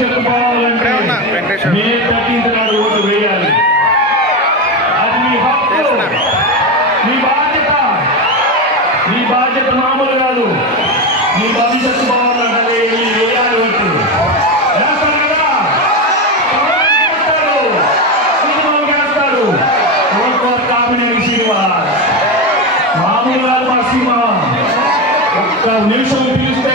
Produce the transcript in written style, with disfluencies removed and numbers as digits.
భవిష్యత్తు పోవాలంటే మే 13th నాడు ఓటు వేయాలి. అది మీ హక్కు, మీ బాధ్యత. మీ బాధ్యత మామూలు కాదు. మీ భవిష్యత్తు పోవాలంటే వేయాలి ఓటు. వేస్తారు కదా, వేస్తారు. కామినేని శ్రీనివాస్ మామూలు కాదు. మా సీమ ఒక్క నిమిషం పిలిస్తే